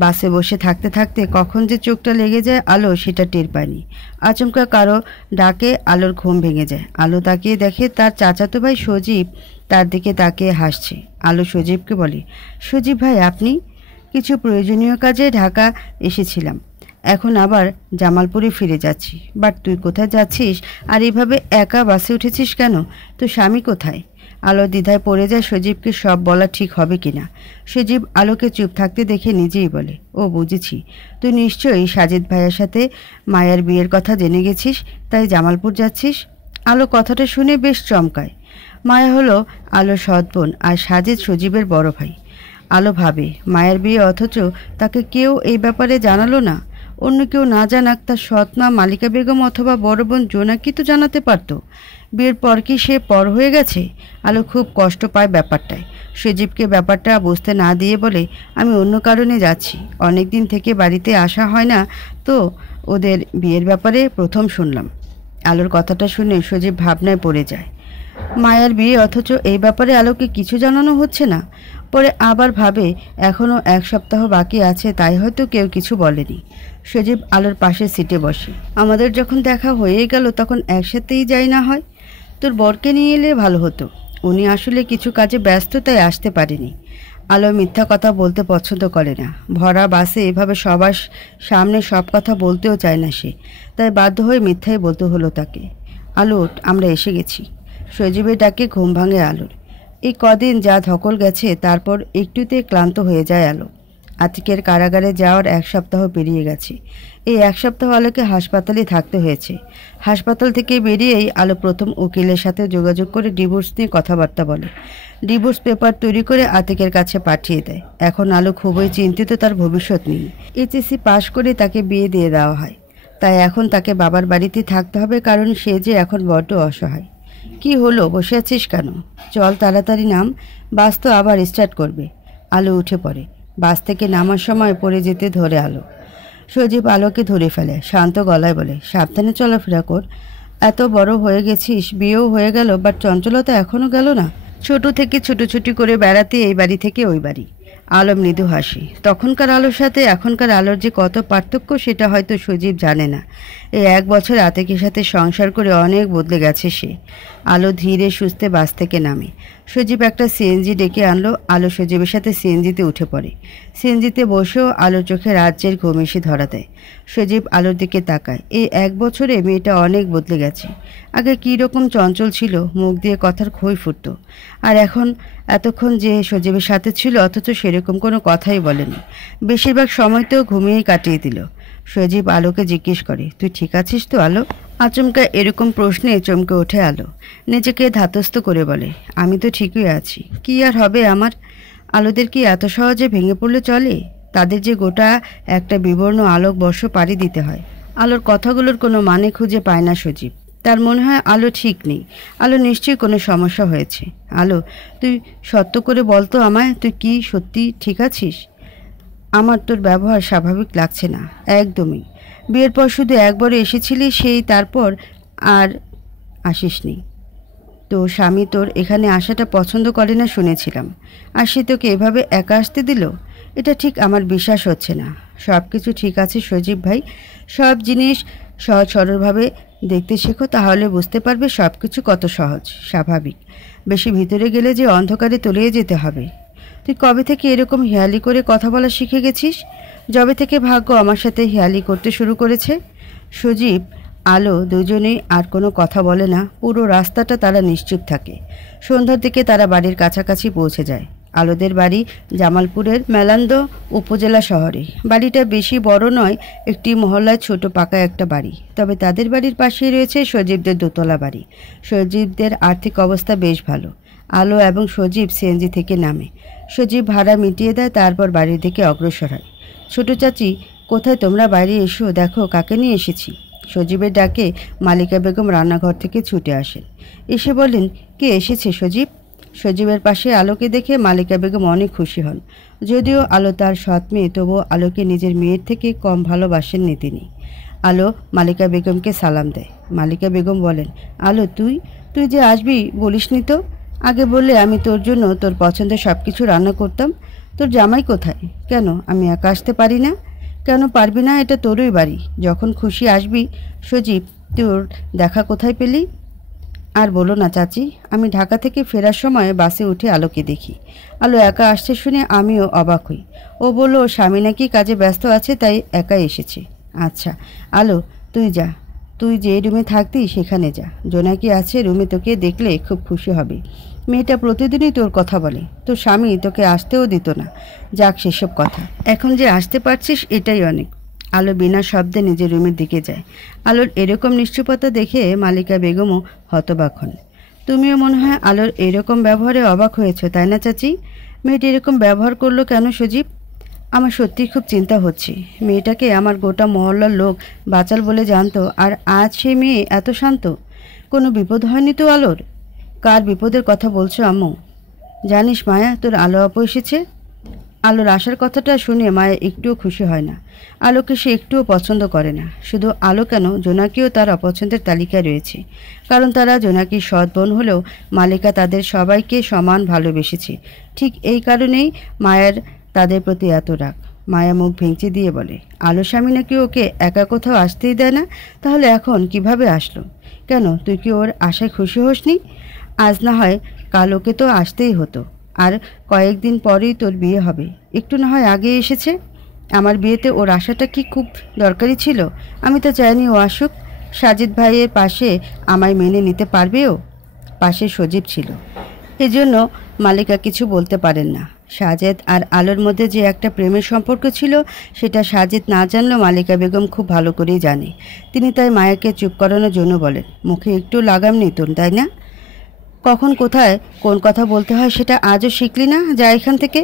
বাসে বসে থাকতে থাকতে কখন যে চোখটা লেগে যায় আলো সেটা টের পায়নি। আচমকা কারো ডাকে আলোর ঘুম ভেঙে যায়। আলো তাকিয়ে দেখে তার চাচাতো ভাই সজীব তার দিকে তাকিয়ে হাসছে। আলো সজীবকে বলে, সজীব ভাই, আপনি? কিছু প্রয়োজনীয় কাজে ঢাকা এসেছিলাম, এখন আবার জামালপুরে ফিরে যাচ্ছি। বাট তুই কোথায় যাচ্ছিস, আর এভাবে একা বাসে উঠেছিস কেন? তোর স্বামী কোথায়? আলো দ্বিধায় পড়ে যায় সজীবকে সব বলা ঠিক হবে কিনা। সজীব আলোকে চুপ থাকতে দেখে নিজেই বলে, ও বুঝেছি, তুই নিশ্চয়ই সাজিদ ভাইয়ের সাথে মায়ের বিয়ের কথা জেনে গেছিস, তাই জামালপুর যাচ্ছিস। আলো কথাটা শুনে বেশ চমকায়। মায়া হলো আলো সৎ বোন, আর সাজিদ সজীবের বড় ভাই। আলো ভাবে, মায়ের বিয়ে, অথচ তাকে কেউ এই ব্যাপারে জানালো না। অন্য কেউ না জানাক, তার সৎ মা মালিকা বেগম অথবা বড় বোন জোনাকি তো জানাতে পারত। বিয়ের পর কি সে পর হয়ে গেছে? আলো খুব কষ্ট পায় ব্যাপারটায়। সজীবকে ব্যাপারটা বুঝতে না দিয়ে বলে, আমি অন্য কারণে যাচ্ছি, অনেক দিন থেকে বাড়িতে আসা হয় না, তো ওদের বিয়ের ব্যাপারে প্রথম শুনলাম। আলোর কথাটা শুনে সজীব ভাবনায় পড়ে যায়। মায়ার বিয়ে, অথচ এই ব্যাপারে আলোকে কিছু জানানো হচ্ছে না। পরে আবার ভাবে এখনও 1 সপ্তাহ বাকি আছে, তাই হয়তো কেউ কিছু বলেনি। সজীব আলোর পাশে সিটে বসে। আমাদের যখন দেখা হয়ে গেল তখন একসাথেই যাই না হয়? তোর বরকে নিয়ে এলে ভালো হতো, উনি আসলে কিছু কাজে ব্যস্ত, তাই আসতে পারেনি। আলো মিথ্যা কথা বলতে পছন্দ করে না। ভরা বাসে এভাবে সবার সামনে সব কথা বলতেও চায় না সে, তাই বাধ্য হয়ে মিথ্যাই বলতে হলো তাকে। আলো, আমরা এসে গেছি। সজীবের ডাকে ঘুম ভাঙে আলোর। এই কদিন যা ধকল গেছে, তারপর একটুতে ক্লান্ত হয়ে যায় আলো। আতিকের কারাগারে যাওয়ার 1 সপ্তাহ পেরিয়ে গেছে। এই 1 সপ্তাহ আলোকে হাসপাতালে থাকতে হয়েছে। হাসপাতাল থেকে বেরিয়েই আলো প্রথম উকিলের সাথে যোগাযোগ করে ডিভোর্স নিয়ে কথাবার্তা বলে। ডিভোর্স পেপার তৈরি করে আতিকের কাছে পাঠিয়ে দেয়। এখন আলো খুবই চিন্তিত তার ভবিষ্যৎ নিয়ে। এইচএসসি পাশ করে তাকে বিয়ে দিয়ে দেওয়া হয়, তাই এখন তাকে বাবার বাড়িতে থাকতে হবে, কারণ সে যে এখন বড্ড অসহায়। কি হলো, বসে আছিস কেন? চল তাড়াতাড়ি নাম, বাস তো আবার স্টার্ট করবে। আলো উঠে পড়ে। বাস থেকে নামার সময় পড়ে যেতে ধরে আলো। সজীব আলোকে ধরে ফেলে, শান্ত গলায় বলে, সাবধানে চলাফেরা কর। এত বড় হয়ে গেছিস, বিয়েও হয়ে গেল, বাট চঞ্চলতা এখনও গেল না। ছোট থেকে ছুটোছুটি করে বেড়াতে এই বাড়ি থেকে ওই বাড়ি। আলো মৃদু হাসি। তখনকার আলোর সাথে এখনকার আলোর যে কত পার্থক্য সেটা হয়তো সজীব জানে না। এই 1 বছর আতিকের সাথে সংসার করে অনেক বদলে গেছে সে। আলো ধীরে সুস্থে বাস থেকে নামে। সজীব একটা সিএনজি ডেকে আনলো। আলো সজীবের সাথে সিএনজিতে উঠে পড়ে। সিএনজিতে বসেও আলোর চোখে রাজ্যের ঘুম এসে ধরা দেয়। সজীব আলোর দিকে তাকায়। এই 1 বছরে মেয়েটা অনেক বদলে গেছে। আগে কী রকম চঞ্চল ছিল, মুখ দিয়ে কথার খই ফুটতো, আর এখন এতক্ষণ যে সজীবের সাথে ছিল অথচ সেরকম কোনো কথাই বলেনি। বেশিরভাগ সময়তেও ঘুমিয়েই কাটিয়ে দিল। সজীব আলোকে জিজ্ঞেস করে, তুই ঠিক আছিস তো আলো? আচমকা এরকম প্রশ্নে চমকে ওঠে আলো। নিজেকে ধাতস্থ করে বলে, আমি তো ঠিকই আছি। কি আর হবে আমার? আলোদের কি এত সহজে ভেঙে পড়লে চলে? তাদের যে গোটা একটা বিবর্ণ আলোক বর্ষ পাড়ি দিতে হয়। আলোর কথাগুলোর কোনো মানে খুঁজে পায় না সজীব। তার মনে হয় আলো ঠিক নেই। আলো নিশ্চয়ই কোনো সমস্যা হয়েছে। আলো, তুই সত্য করে বলতো আমায়, তুই কি সত্যি ঠিক আছিস? আমার তোর ব্যবহার স্বাভাবিক লাগছে না একদমই। বিয়ের পর শুধু একবারও এসেছিলি, সেই তারপর আর আসিসনি। তো স্বামী তোর এখানে আসাটা পছন্দ করে না শুনেছিলাম, আর সে তোকে এভাবে একা আসতে দিল? এটা ঠিক আমার বিশ্বাস হচ্ছে না। সব কিছু ঠিক আছে সজীব ভাই, সব জিনিস সহজ সরলভাবে দেখতে শেখো, তাহলে বুঝতে পারবে সব কিছু কত সহজ স্বাভাবিক। বেশি ভিতরে গেলে যে অন্ধকারে তলিয়ে যেতে হবে। তুই কবে থেকে এরকম হেয়ালি করে কথা বলা শিখে গেছিস? যবে থেকে ভাগ্য আমার সাথে হেয়ালি করতে শুরু করেছে। সজীব, আলো দুজনেই আর কোনো কথা বলে না। পুরো রাস্তাটা তারা নিশ্চুপ থাকে। সন্ধ্যার দিকে তারা বাড়ির কাছাকাছি পৌঁছে যায়। আলোদের বাড়ি জামালপুরের মেলান্দ উপজেলা শহরে। বাড়িটা বেশি বড় নয়, একটি মহল্লায় ছোট পাকা একটা বাড়ি। তবে তাদের বাড়ির পাশেই রয়েছে সজীবদের দোতলা বাড়ি। সজীবদের আর্থিক অবস্থা বেশ ভালো। আলো এবং সজীব সিএনজি থেকে নামে। সজীব ভাড়া মিটিয়ে দেয়, তারপর বাড়ির দিকে অগ্রসর হয়। ছোট চাচি, কোথায় তোমরা? বাইরে এসো, দেখো কাকে নিয়ে এসেছি। সজীবের ডাকে মালিকা বেগম রান্নাঘর থেকে ছুটে আসেন। এসে বলেন, কে এসেছে সজীব? সজীবের পাশে আলোকে দেখে মালিকা বেগম অনেক খুশি হন। যদিও আলো তার সৎ মেয়ে, তবুও আলোকে নিজের মেয়ের থেকে কম ভালোবাসেননি তিনি। আলো মালিকা বেগমকে সালাম দেয়। মালিকা বেগম বলেন, আলো তুই তুই যে আসবি বলিসনি তো? আগে বললে আমি তোর জন্য তোর পছন্দের সব কিছু রান্না করতাম। তোর জামাই কোথায়? কেন আমি একা আসতে পারি না? কেন পারবি না? এটা তোরই বাড়ি, যখন খুশি আসবি। সজীব, তোর দেখা কোথায় পেলি? আর বলো না চাচি, আমি ঢাকা থেকে ফেরার সময় বাসে উঠে আলোকে দেখি। আলো একা আসছে শুনে আমিও অবাক হই। ও বলল স্বামী নাকি কাজে ব্যস্ত আছে, তাই একাই এসেছে। আচ্ছা আলো, তুই যা, তুই যে রুমে থাকতি সেখানে যা। জোনাকি আছে রুমে, তোকে দেখলে খুব খুশি হবে। মেয়েটা প্রতিদিনই তোর কথা বলে। তোর স্বামী তোকে আসতেও দিত না। যাক সেসব কথা, এখন যে আসতে পারছিস এটাই অনেক। আলো বিনা শব্দে নিজের রুমের দিকে যায়। আলোর এরকম নিশ্চুপতা দেখে মালিকা বেগমও হতবাক হন। তুমিও মনে হয় আলোর এরকম ব্যবহারে অবাক হয়েছ, তাই না চাচি? মেয়েটি এরকম ব্যবহার করলো কেন সজীব? আমার সত্যিই খুব চিন্তা হচ্ছে। মেয়েটাকে আমার গোটা মহল্লার লোক বাচাল বলে জানতো, আর আজ সে মেয়ে এত শান্ত। কোনো বিপদ হয়নি তো আলোর? কার বিপদের কথা বলছো আম্মু? জানিস মায়া, তোর আলো আপু এসেছে। আলোর আসার কথাটা শুনে মায়া একটুও খুশি হয় না। আলোকে সে একটুও পছন্দ করে না। শুধু আলো কেন, জোনাকিও তার অপছন্দের তালিকায় রয়েছে। কারণ তারা জোনাকির সৎ বোন হলেও মালিকা তাদের সবাইকে সমান ভালোবেসেছে। ঠিক এই কারণেই মায়ের তাদের প্রতি এত রাগ। মায়া মুখ ভেঙচি দিয়ে বলে, আলো স্বামী নাকি ওকে একা কোথাও আসতেই দেয় না। তাহলে এখন কিভাবে আসলো? কেন, তুই কি ওর আশায় খুশি হোসনি? আজ না হয় কাল ওকে তো আসতেই হতো। আর কয়েকদিন পরেই তোর বিয়ে হবে, একটু না হয় আগে এসেছে। আমার বিয়েতে ওর আসাটা কি খুব দরকারি ছিল? আমি তো চাইনি ও আসুক। সাজিদ ভাইয়ের পাশে আমায় মেনে নিতে পারবে ও? পাশে সজীব ছিল, এজন্য মালিকা কিছু বলতে পারেন না। সাজেদ আর আলোর মধ্যে যে একটা প্রেমের সম্পর্ক ছিল, সেটা সাজেদ না জানলেও মালিকা বেগম খুব ভালো করেই জানে। তিনি তাই মায়াকে চুপ করানোর জন্য বলেন, মুখে একটু লাগাম নেই তোর, তাই না? কখন কোথায় কোন কথা বলতে হয় সেটা আজও শিখলি না? যা এখান থেকে।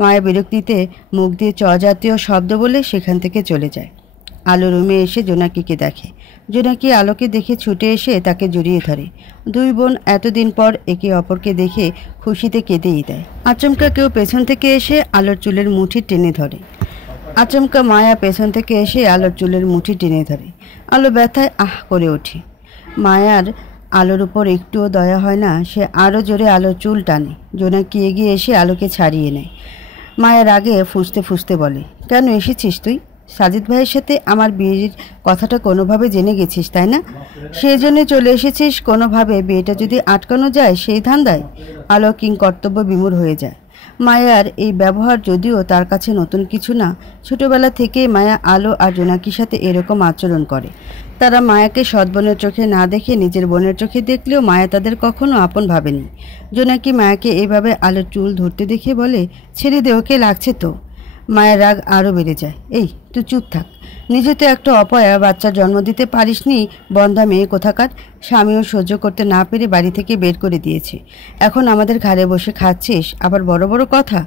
মায়া বিরক্তিতে মুখ দিয়ে জাতীয় শব্দ বলে সেখান থেকে চলে যায়। আলো রুমে এসে জোনাকিকে দেখে। জোনাকি আলোকে দেখে ছুটে এসে তাকে জড়িয়ে ধরে। দুই বোন এতদিন পর একে অপরকে দেখে খুশিতে কেঁদেই দেয়। আচমকা কেউ পেছন থেকে এসে আলোর চুলের মুঠি টেনে ধরে। আচমকা মায়া পেছন থেকে এসে আলোর চুলের মুঠি টেনে ধরে। আলো ব্যথায় আহ করে ওঠে। মায়ার আলোর উপর একটুও দয়া হয় না। সে আরও জোরে আলোর চুল টানে। জোনাকি এগিয়ে এসে আলোকে ছাড়িয়ে নেয়। মায়ের আগে ফুঁসতে ফুঁসতে বলে, কেন এসেছিস তুই? সাজিদ ভাইয়ের সাথে আমার বিয়ের কথাটা কোনোভাবে জেনে গেছিস, তাই না? সেই জন্যে চলে এসেছিস কোনোভাবে বিয়েটা যদি আটকানো যায় সেই ধান্দায়। আলো কিং কর্তব্য বিমূঢ় হয়ে যায়। মায়ার এই ব্যবহার যদিও তার কাছে নতুন কিছু না। ছোটবেলা থেকে মায়া আলো আর জোনাকির সাথে এরকম আচরণ করে। তারা মায়াকে সৎ বোনের চোখে না দেখে নিজের বোনের চোখে দেখলেও মায়া তাদের কখনো আপন ভাবেনি। জোনাকি মায়াকে এইভাবে আলোর চুল ধরতে দেখে বলে, ছেড়ে দে, ওকে লাগছে তো। মায়ের রাগ আরও বেড়ে যায়। এই তুই চুপ থাক। নিজে তো একটা অপয়া বাচ্চার জন্ম দিতে পারিসনি, বন্ধা মেয়ে কোথাকার। স্বামীও সহ্য করতে না পেরে বাড়ি থেকে বের করে দিয়েছে। এখন আমাদের ঘাড়ে বসে খাচ্ছিস, আবার বড় বড় কথা।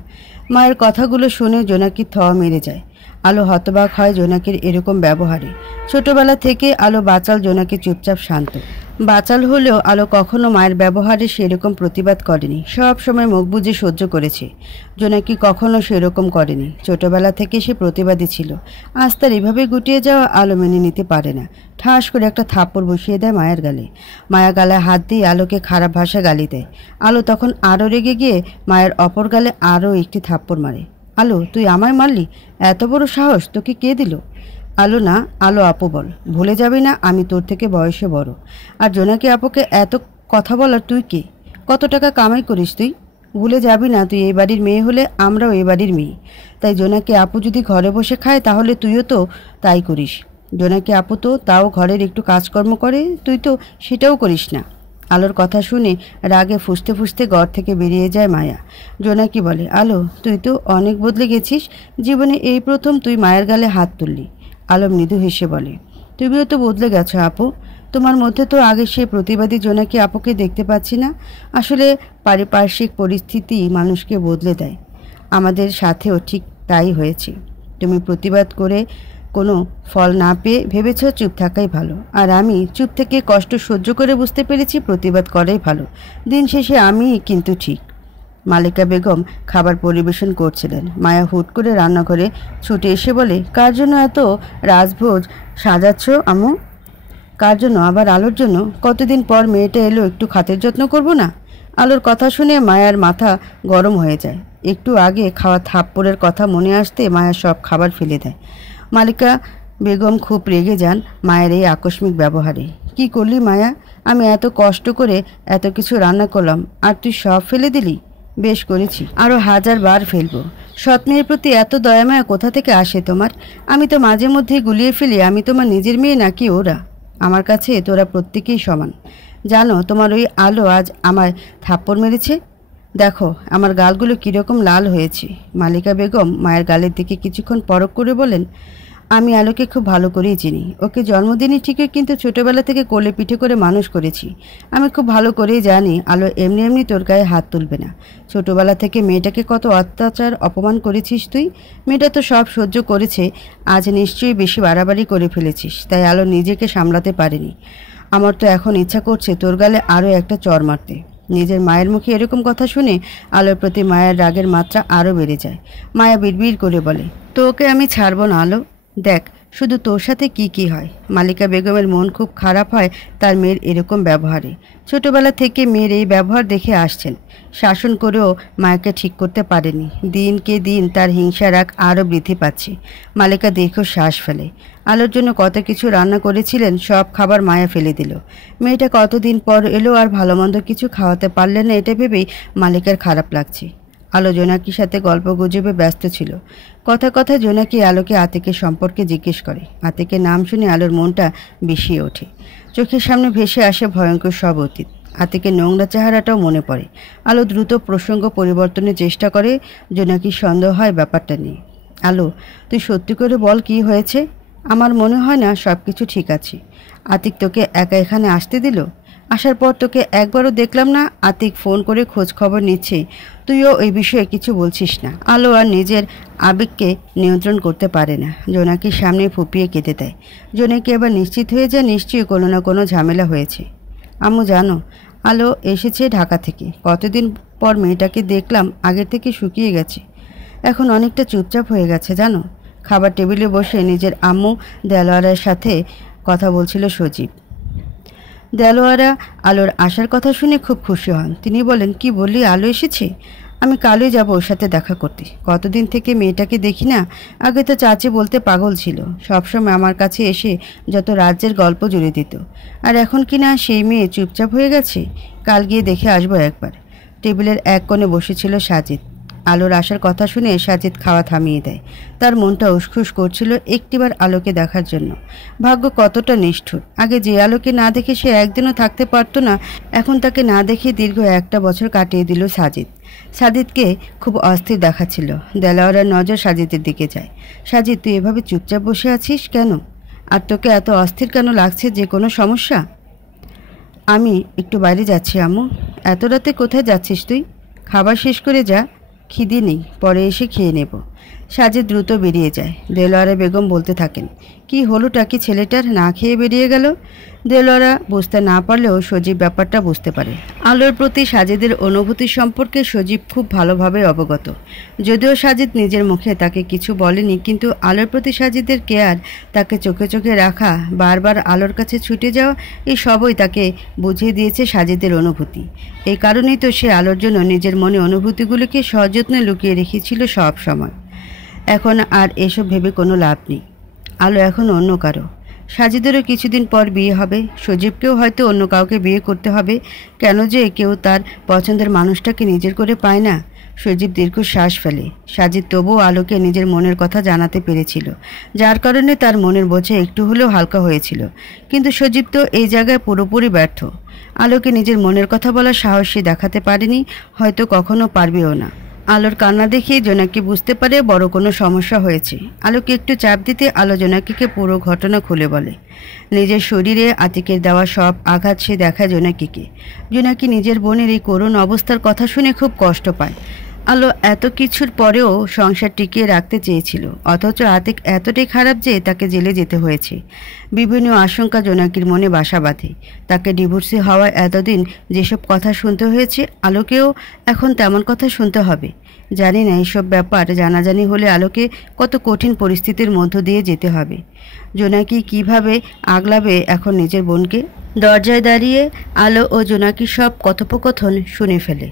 মায়ের কথাগুলো শুনে জোনাকির থোয়া মেরে যায়। আলো হতবাক হয় জোনাকির এরকম ব্যবহারে। ছোটবেলা থেকে আলো বাচাল, জোনাকি চুপচাপ শান্ত। বাচাল হলেও আলো কখনো মায়ের ব্যবহারে সেরকম প্রতিবাদ করেনি, সব সময় মুখ বুজে সহ্য করেছে। জোনাকি কখনো সেরকম করেনি, ছোটবেলা থেকে সে প্রতিবাদী ছিল। আজ তার এভাবে গুটিয়ে যাওয়া আলো মেনে নিতে পারে না। ঠাস করে একটা থাপ্পড় বসিয়ে দেয় মায়ের গালে। মায়া গালায় হাত দিয়ে আলোকে খারাপ ভাষা গালি দেয়। আলো তখন আরও রেগে গিয়ে মায়ের অপর গালে আরও একটি থাপ্পড় মারে। আলো, তুই আমায় মারলি? এত বড় সাহস তোকে কে দিল? আলো না, আলো আপু বল। ভুলে যাবি না আমি তোর থেকে বয়সে বড়। আর জোনাকি আপুকে এত কথা বলার তুই কে? কত টাকা কামাই করিস তুই? ভুলে যাবি না তুই এই বাড়ির মেয়ে হলে আমরাও এই বাড়ির মেয়ে। তাই জোনাকি আপু যদি ঘরে বসে খায় তাহলে তুইও তো তাই করিস। জোনাকি আপু তো তাও ঘরের একটু কাজকর্ম করে, তুই তো সেটাও করিস না। আলোর কথা শুনে রাগে ফুঁসতে ফুঁসতে ঘর থেকে বেরিয়ে যায় মায়া। জোনাকি বলে, আলো তুই তো অনেক বদলে গেছিস, জীবনে এই প্রথম তুই মায়ের গালে হাত তুললি। আলো মৃদু হেসে বলে, তুমিও তো বদলে গেছো আপু। তোমার মধ্যে তো আগে সে প্রতিবাদী জোনাকি আপুকে দেখতে পাচ্ছি না। আসলে পারিপার্শ্বিক পরিস্থিতি মানুষকে বদলে দেয়। আমাদের সাথেও ঠিক তাই হয়েছে। তুমি প্রতিবাদ করে কোনো ফল না পেয়ে ভেবেছ চুপ থাকাই ভালো, আর আমি চুপ থেকে কষ্ট সহ্য করে বুঝতে পেরেছি প্রতিবাদ করাই ভালো। দিন শেষে আমিই কিন্তু ঠিক। মালিকা বেগম খাবার পরিবেশন করছিলেন। মায়া হুট করে রান্নাঘরে ছুটে এসে বলে, কার জন্য এত রাজভোজ সাজাচ্ছ আম্মু? কার জন্য? আবার আলোর জন্য? কতদিন পর মেয়েটা এলো, একটু খাতির যত্ন করব না? আলোর কথা শুনে মায়ার মাথা গরম হয়ে যায়। একটু আগে খাওয়া থাপ্পড়ের কথা মনে আসতে মায়া সব খাবার ফেলে দেয়। মালিকা বেগম খুব রেগে যান মায়ের এই আকস্মিক ব্যবহারে। কি করলি মায়া? আমি এত কষ্ট করে এত কিছু রান্না করলাম আর তুই সব ফেলে দিলি? বেশ করেছি, আরও 1000 বার ফেলবো। সৎ মেয়ের প্রতি এত দয়া মায়া কোথা থেকে আসে তোমার? আমি তো মাঝে মধ্যেই গুলিয়ে ফেলি আমি তোমার নিজের মেয়ে নাকি ওরা? আমার কাছে তোরা প্রত্যেকেই সমান। জানো তোমার ওই আলো আজ আমায় থাপ্পড় মেরেছে। দেখো আমার গালগুলো কীরকম লাল হয়েছে। মালিকা বেগম মায়ের গালের দিকে কিছুক্ষণ পরখ করে বলেন, আমি আলোকে খুব ভালো করেই চিনি। ওকে জন্মদিনই ঠিকই, কিন্তু ছোটবেলা থেকে কোলে পিঠে করে মানুষ করেছি। আমি খুব ভালো করেই জানি আলো এমনি এমনি তোর গায়ে হাত তুলবে না। ছোটবেলা থেকে মেয়েটাকে কত অত্যাচার অপমান করেছিস তুই। মেয়েটা তো সব সহ্য করেছে, আজ নিশ্চয়ই বেশি বাড়াবাড়ি করে ফেলেছিস, তাই আলো নিজেকে সামলাতে পারেনি। আমার তো এখন ইচ্ছা করছে তোর গালে আরও একটা চড় মারতে। নিজের মায়ের মুখে এরকম কথা শুনে আলোর প্রতি মায়ের রাগের মাত্রা আরও বেড়ে যায়। মায়া বিড়বিড় করে বলে, তোকে আমি ছাড়বো না আলো। দেখ শুধু তোর সাথে কি কি হয়। মালিকা বেগমের মন খুব খারাপ হয় তার মেয়ের এরকম ব্যবহারে। ছোটবেলা থেকে মেয়ের এই ব্যবহার দেখে আসছেন। শাসন করেও মায়াকে ঠিক করতে পারেনি। দিনকে দিন তার হিংসা রাগ আরও বৃদ্ধি পাচ্ছে। মালিকা দীর্ঘ শ্বাস ফেলে। আলোর জন্য কত কিছু রান্না করেছিলেন, সব খাবার মায়া ফেলে দিল। মেয়েটা কতদিন পর এলো আর ভালো মন্দ কিছু খাওয়াতে পারলেন না, এটা ভেবেই মালিকার খারাপ লাগছে। আলো জোনাকির সাথে গল্প গুজবে ব্যস্ত ছিল। কথা কথা জোনাকি আলোকে আতিকের সম্পর্কে জিজ্ঞেস করে। আতিকের নাম শুনে আলোর মনটা বিষিয়ে ওঠে। চোখের সামনে ভেসে আসে ভয়ঙ্কর সব অতীত। আতিকের নোংরা চেহারাটাও মনে পড়ে। আলো দ্রুত প্রসঙ্গ পরিবর্তনের চেষ্টা করে। জোনাকির সন্দেহ হয় ব্যাপারটা নিয়ে। আলো, তুই সত্যি করে বল কি হয়েছে? আমার মনে হয় না সব কিছু ঠিক আছে। আতিক তোকে একা এখানে আসতে দিল? আসার পর তোকে একবারও দেখলাম না। আতিক ফোন করে খোঁজ খবর নিচ্ছে, তুইও এই বিষয়ে কিছু বলছিস না। আলো আর নিজের আবেগকে নিয়ন্ত্রণ করতে পারে না। জোনাকির সামনে ফুপিয়ে কেঁদে দেয়। জোনাকি এবার নিশ্চিত হয়ে যায় নিশ্চয়ই কোনো না কোনো ঝামেলা হয়েছে। আম্মু জানো, আলো এসেছে ঢাকা থেকে। কতদিন পর মেয়েটাকে দেখলাম, আগের থেকে শুকিয়ে গেছে। এখন অনেকটা চুপচাপ হয়ে গেছে জানো। খাবার টেবিলে বসে নিজের আম্মু দেলোয়ারের সাথে কথা বলছিল সজীব। দেলোয়ারা আলোর আসার কথা শুনে খুব খুশি হন। তিনি বলেন, কি বললি, আলো এসেছে? আমি কালই যাব ওর সাথে দেখা করতে। কতদিন থেকে মেয়েটাকে দেখি না। আগে তো চাচি বলতে পাগল ছিল, সবসময় আমার কাছে এসে যত রাজ্যের গল্প জুড়ে দিত। আর এখন কি না সেই মেয়ে চুপচাপ হয়ে গেছে। কাল গিয়ে দেখে আসবো একবার। টেবিলের এক কোণে বসেছিল সাজিদ। আলোর আসার কথা শুনে সাজিদ খাওয়া থামিয়ে দেয়। তার মনটা উসখুস করছিল একটিবার আলোকে দেখার জন্য। ভাগ্য কতটা নিষ্ঠুর। আগে যে আলোকে না দেখে সে একদিনও থাকতে পারতো না, এখন তাকে না দেখে দীর্ঘ 1টা বছর কাটিয়ে দিল সাজিদ। সাজিদকে খুব অস্থির দেখাচ্ছিল। দেলাওয়ারের নজর সাজিদের দিকে যায়। সাজিদ, তুই এভাবে চুপচাপ বসে আছিস কেন? আর তোকে এত অস্থির কেন লাগছে? যে কোনো সমস্যা? আমি একটু বাইরে যাচ্ছি আম্মু। এত রাতে কোথায় যাচ্ছিস তুই? খাবার শেষ করে যা, খিদে নেই, পরে এসে খেয়ে নেব। সাজিদ দ্রুত বেরিয়ে যায়। দেলোয়ারা বেগম বলতে থাকেন, কি হলোটা কি ছেলেটার, না খেয়ে বেরিয়ে গেল? দেলোয়ারা বুঝতে না পারলেও সজীব ব্যাপারটা বুঝতে পারে। আলোর প্রতি সাজিদের অনুভূতি সম্পর্কে সজীব খুব ভালোভাবে অবগত। যদিও সাজিদ নিজের মুখে তাকে কিছু বলেনি, কিন্তু আলোর প্রতি সাজিদের কেয়ার, তাকে চোখে চোখে রাখা, বারবার আলোর কাছে ছুটে যাওয়া, এই সবই তাকে বুঝিয়ে দিয়েছে সাজিদের অনুভূতি। এই কারণেই তো সে আলোর জন্য নিজের মনে অনুভূতিগুলিকে সযত্নে লুকিয়ে রেখেছিল সব সময়। এখন আর এসব ভেবে কোনো লাভ নেই। আলো এখন অন্য কারো। সাজিদেরও কিছুদিন পর বিয়ে হবে, সজীবকেও হয়তো অন্য কাউকে বিয়ে করতে হবে। কেন যে কেউ তার পছন্দের মানুষটাকে নিজের করে পায় না? সজীব দীর্ঘশ্বাস ফেলে। সাজিদ তবুও আলোকে নিজের মনের কথা জানাতে পেরেছিল, যার কারণে তার মনের বোঝা একটু হলেও হালকা হয়েছিল। কিন্তু সজীব তো এই জায়গায় পুরোপুরি ব্যর্থ। আলোকে নিজের মনের কথা বলার সাহসই দেখাতে পারেনি, হয়তো কখনো পারবেও না। আলোর কান্না দেখে জোনাকি বুঝতে পারে বড় কোনো সমস্যা হয়েছে। আলোকে একটু চাপ দিতে আলো জোনাকিকে পুরো ঘটনা খুলে বলে। নিজের শরীরে আতিকের দেওয়া সব আঘাত সে দেখায় জোনাকিকে। জোনাকি নিজের বোনের এই করুণ অবস্থার কথা শুনে খুব কষ্ট পায়। আলো এত কিছুর পরেও সংসার টিকিয়ে রাখতে চেয়েছিল, অথচ আতিক এতটাই খারাপ যে তাকে জেলে যেতে হয়েছে। বিভিন্ন আশঙ্কা জোনাকির মনে বাসা বাঁধে। তাকে ডিভোর্সি হওয়ায় এতদিন যেসব কথা শুনতে হয়েছে, আলোকেও এখন তেমন কথা শুনতে হবে। জানি না এইসব ব্যাপার জানাজানি হলে আলোকে কত কঠিন পরিস্থিতির মধ্য দিয়ে যেতে হবে। জোনাকি কিভাবে আগলাবে এখন নিজের বোনকে? দরজায় দাঁড়িয়ে আলো ও জোনাকি সব কথোপকথন শুনে ফেলে।